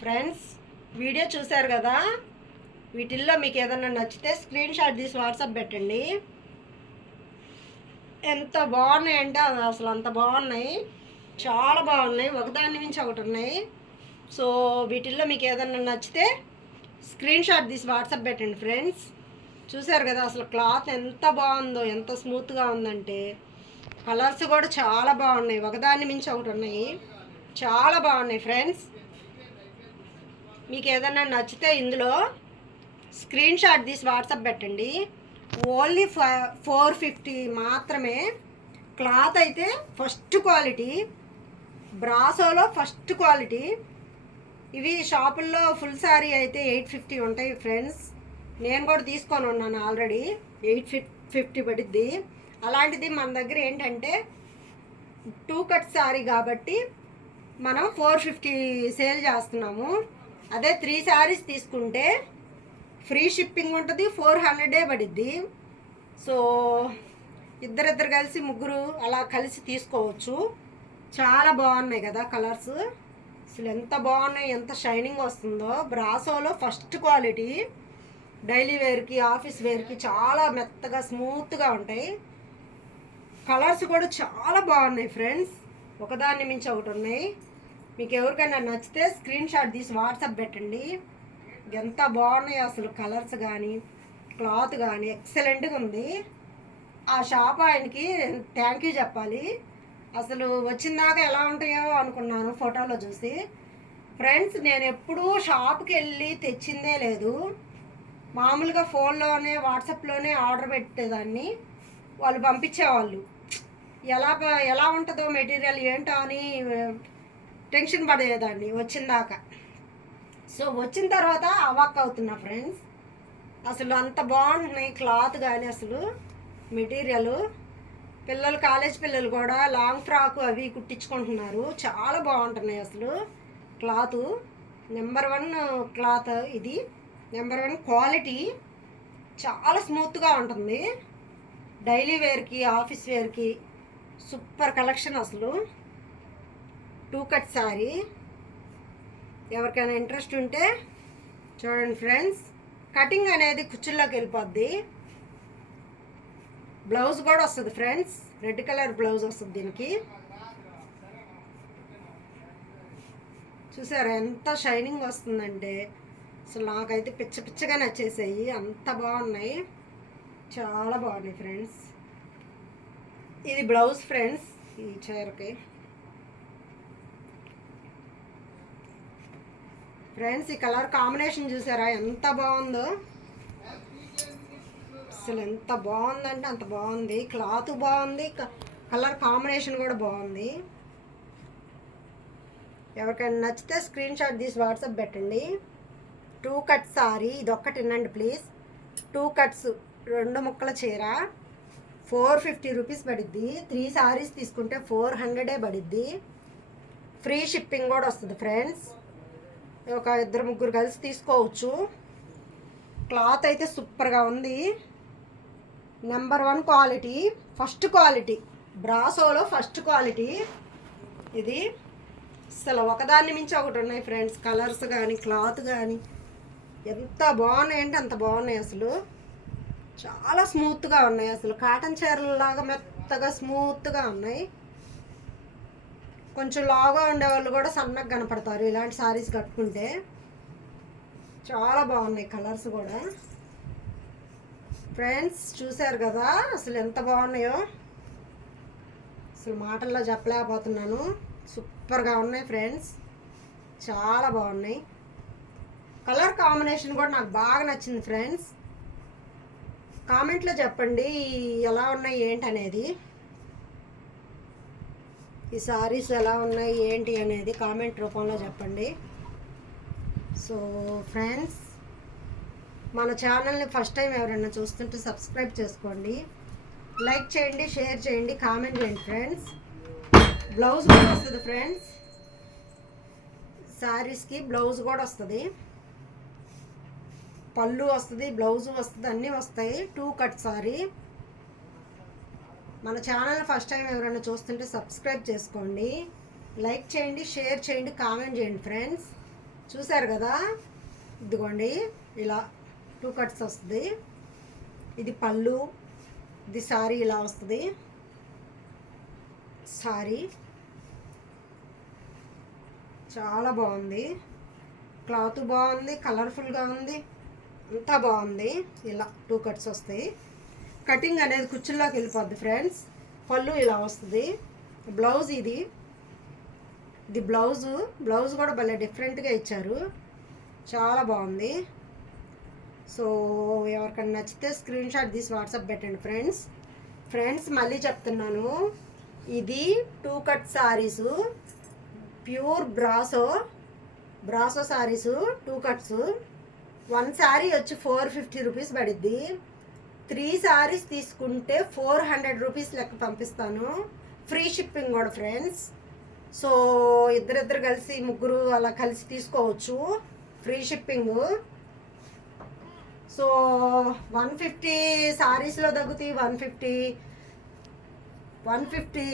Friends video చూశారు కదా? వీటిల్లో మీకు ఏదైనా నచ్చితే స్క్రీన్ షాట్ తీసి వాట్సాప్ పెట్టండి. ఎంత బాగున్నాయి అంటే అది అసలు అంత బాగున్నాయి. చాలా బాగున్నాయి. ఒకదాని నుంచి ఒకటి ఉన్నాయి. సో వీటిల్లో మీకు ఏదైనా నచ్చితే స్క్రీన్ షాట్ తీసి వాట్సాప్ పెట్టండి ఫ్రెండ్స్. చూశారు కదా అసలు క్లాత్ ఎంత బాగుందో ఎంత స్మూత్గా ఉందంటే. కలర్స్ కూడా చాలా బాగున్నాయి. ఒకదాన్ని మించి ఒకటి ఉన్నాయి. చాలా బాగున్నాయి ఫ్రెండ్స్. మీకు ఏదైనా నచ్చితే ఇందులో స్క్రీన్ షాట్ తీసి వాట్సాప్ పెట్టండి. ఓన్లీ ఫోర్ ఫిఫ్టీ మాత్రమే. క్లాత్ అయితే ఫస్ట్ క్వాలిటీ. బ్రాసోలో ఫస్ట్ క్వాలిటీ. ఇవి షాపుల్లో ఫుల్ శారీ అయితే ఎయిట్ ఫిఫ్టీ ఉంటాయి ఫ్రెండ్స్. నేను కూడా తీసుకొని ఉన్నాను ఆల్రెడీ. ఎయిట్ ఫిఫ్ ఫిఫ్టీ పడిద్ది. అలాంటిది మన దగ్గర ఏంటంటే టూ కట్ శారీ కాబట్టి మనం ఫోర్ ఫిఫ్టీ సేల్ చేస్తున్నాము. అదే త్రీ శారీస్ తీసుకుంటే ఫ్రీ షిప్పింగ్ ఉంటుంది ఫోర్ హండ్రెడే పడిద్ది. సో ఇద్దరిద్దరు కలిసి ముగ్గురు అలా కలిసి తీసుకోవచ్చు. చాలా బాగున్నాయి కదా కలర్స్. అసలు ఎంత బాగున్నాయి ఎంత షైనింగ్ వస్తుందో. బ్రాసోలో ఫస్ట్ క్వాలిటీ. డైలీ వేర్కి ఆఫీస్ వేర్కి చాలా మెత్తగా స్మూత్గా ఉంటాయి. కలర్స్ కూడా చాలా బాగున్నాయి ఫ్రెండ్స్. ఒకదాన్ని మించి ఒకటి ఉన్నాయి. మీకు ఎవరికైనా నచ్చితే స్క్రీన్ షాట్ తీసి వాట్సాప్ పెట్టండి. ఎంత బాగున్నాయి అసలు కలర్స్ కానీ క్లాత్ కానీ ఎక్సలెంట్గా ఉంది. ఆ షాప్ ఆయనకి థ్యాంక్ యూ చెప్పాలి. అసలు వచ్చిందాకా ఎలా ఉంటాయో అనుకున్నాను ఫోటోలో చూసి. ఫ్రెండ్స్ నేను ఎప్పుడూ షాప్కి వెళ్ళి తెచ్చిందే లేదు. మామూలుగా ఫోన్లోనే వాట్సాప్లోనే ఆర్డర్ పెట్టేదాన్ని. వాళ్ళు పంపించేవాళ్ళు. ఎలా ఎలా ఉంటుందో మెటీరియల్ ఏంటో అని టెన్షన్ పడేదాన్ని వచ్చిందాక. సో వచ్చిన తర్వాత అవాక్ అవుతున్నా ఫ్రెండ్స్ అసలు అంత బాగుంటున్నాయి క్లాత్ కానీ అసలు మెటీరియల్. పిల్లలు కాలేజ్ పిల్లలు కూడా లాంగ్ ఫ్రాక్ అవి కుట్టించుకుంటున్నారు. చాలా బాగుంటున్నాయి అసలు క్లాత్. నెంబర్ వన్ క్లాత్ ఇది. నెంబర్ వన్ క్వాలిటీ చాలా స్మూత్గా ఉంటుంది. డైలీ వేర్కి ఆఫీస్ వేర్కి సూపర్ కలెక్షన్ అసలు. Two cut saree. ఎవరికైనా ఇంట్రెస్ట్ ఉంటే చూడండి ఫ్రెండ్స్. కటింగ్ అనేది కుచ్చుల్లోకి వెళ్ళిపోద్ది. బ్లౌజ్ కూడా వస్తుంది ఫ్రెండ్స్. రెడ్ కలర్ బ్లౌజ్ వస్తుంది దీనికి. చూసారా ఎంత షైనింగ్ వస్తుందంటే. అసలు నాకైతే పిచ్చ పిచ్చగా నచ్చేసాయి. అంత బాగున్నాయి. చాలా బాగున్నాయి ఫ్రెండ్స్. ఇది బ్లౌజ్ ఫ్రెండ్స్ ఈ చీరకి. ఫ్రెండ్స్ ఈ కలర్ కాంబినేషన్ చూసారా? ఎంత బాగుందో. అసలు ఎంత బాగుందంటే అంత బాగుంది. క్లాత్ బాగుంది క- కలర్ కాంబినేషన్ కూడా బాగుంది. ఎవరికైనా నచ్చితే స్క్రీన్ షాట్ తీసి వాట్సాప్ పెట్టండి. టూ కట్ సారీ ఇది ఒక్కటి వినండి ప్లీజ్. టూ కట్స్ రెండు ముక్కల చీర. ఫోర్ ఫిఫ్టీ రూపీస్ పడిద్ది. త్రీ సారీస్ తీసుకుంటే ఫోర్ హండ్రెడే పడిద్ది. ఫ్రీ షిప్పింగ్ కూడా వస్తుంది ఫ్రెండ్స్. ఒక ఇద్దరు ముగ్గురు కలిసి తీసుకోవచ్చు. క్లాత్ అయితే సూపర్గా ఉంది. Number one quality first quality. బ్రాసోలో first quality. ఇది అసలు ఒకదాన్ని మించి ఒకటి ఉన్నాయి ఫ్రెండ్స్. కలర్స్ కానీ క్లాత్ కానీ ఎంత బాగున్నాయి అంటే అంత బాగున్నాయి అసలు. చాలా స్మూత్గా ఉన్నాయి అసలు. కాటన్ చీరలలాగా మెత్తగా స్మూత్గా ఉన్నాయి. కొంచెం లావుగా ఉండేవాళ్ళు కూడా సన్నగా కనపడతారు. ఇలాంటి సారీస్ కట్టుకుంటే చాలా బాగున్నాయి కలర్స్ కూడా. ఫ్రెండ్స్ చూశారు కదా అసలు ఎంత బాగున్నాయో. అసలు మాటల్లో చెప్పలేకపోతున్నాను. సూపర్గా ఉన్నాయి ఫ్రెండ్స్. చాలా బాగున్నాయి. కలర్ కాంబినేషన్ కూడా నాకు బాగా నచ్చింది ఫ్రెండ్స్. కామెంట్లో చెప్పండి ఎలా ఉన్నాయి ఏంటి అనేది ఈ సారీస్ ఎలా ఉన్నాయి ఏంటి అనేది కామెంట్ రూపంలో చెప్పండి. సో ఫ్రెండ్స్ మన ఛానల్ని ఫస్ట్ టైం ఎవరైనా చూస్తుంటే సబ్స్క్రైబ్ చేసుకోండి. లైక్ చేయండి షేర్ చేయండి కామెంట్ చేయండి ఫ్రెండ్స్. బ్లౌజ్ కూడా వస్తుంది ఫ్రెండ్స్. శారీస్కి బ్లౌజ్ కూడా వస్తుంది. పళ్ళు వస్తుంది బ్లౌజ్ వస్తుంది అన్నీ వస్తాయి. Two cut saree. మన ఛానల్ ఫస్ట్ టైం ఎవరైనా చూస్తుంటే సబ్స్క్రైబ్ చేసుకోండి. లైక్ చేయండి షేర్ చేయండి కామెంట్ చేయండి ఫ్రెండ్స్. చూసారు కదా? ఇదిగోండి ఇలా టూ కట్స్ వస్తుంది. ఇది పళ్ళు ఇది సారీ ఇలా వస్తుంది. సారీ. చాలా బాగుంది. క్లాత్ బాగుంది కలర్ఫుల్గా ఉంది. అంతా బాగుంది. ఇలా టూ కట్స్ వస్తాయి. కటింగ్ అనేది కుచ్చుల్లోకి వెళ్ళిపోద్ది ఫ్రెండ్స్ పళ్ళు ఇలా వస్తుంది. బ్లౌజ్ ఇది. ఇది బ్లౌజు. బ్లౌజ్ కూడా భలే డిఫరెంట్గా ఇచ్చారు. చాలా బాగుంది. సో ఎవరికైనా నచ్చితే స్క్రీన్ షాట్ తీసి వాట్సాప్ పెట్టండి ఫ్రెండ్స్ ఫ్రెండ్స్ మళ్ళీ చెప్తున్నాను. ఇది two cut sarees pure brasso brasso sarees two cuts one saree వచ్చి ఫోర్ ఫిఫ్టీ రూపీస్ పడిద్ది. త్రీ శారీస్ తీసుకుంటే ఫోర్ హండ్రెడ్ రూపీస్ లెక్క పంపిస్తాను. ఫ్రీ షిప్పింగ్ కూడా ఫ్రెండ్స్. సో ఇద్దరిద్దరు కలిసి ముగ్గురు అలా కలిసి తీసుకోవచ్చు. Free shipping. So one fifty సారీస్లో తగ్గుతాయి. One fifty one fifty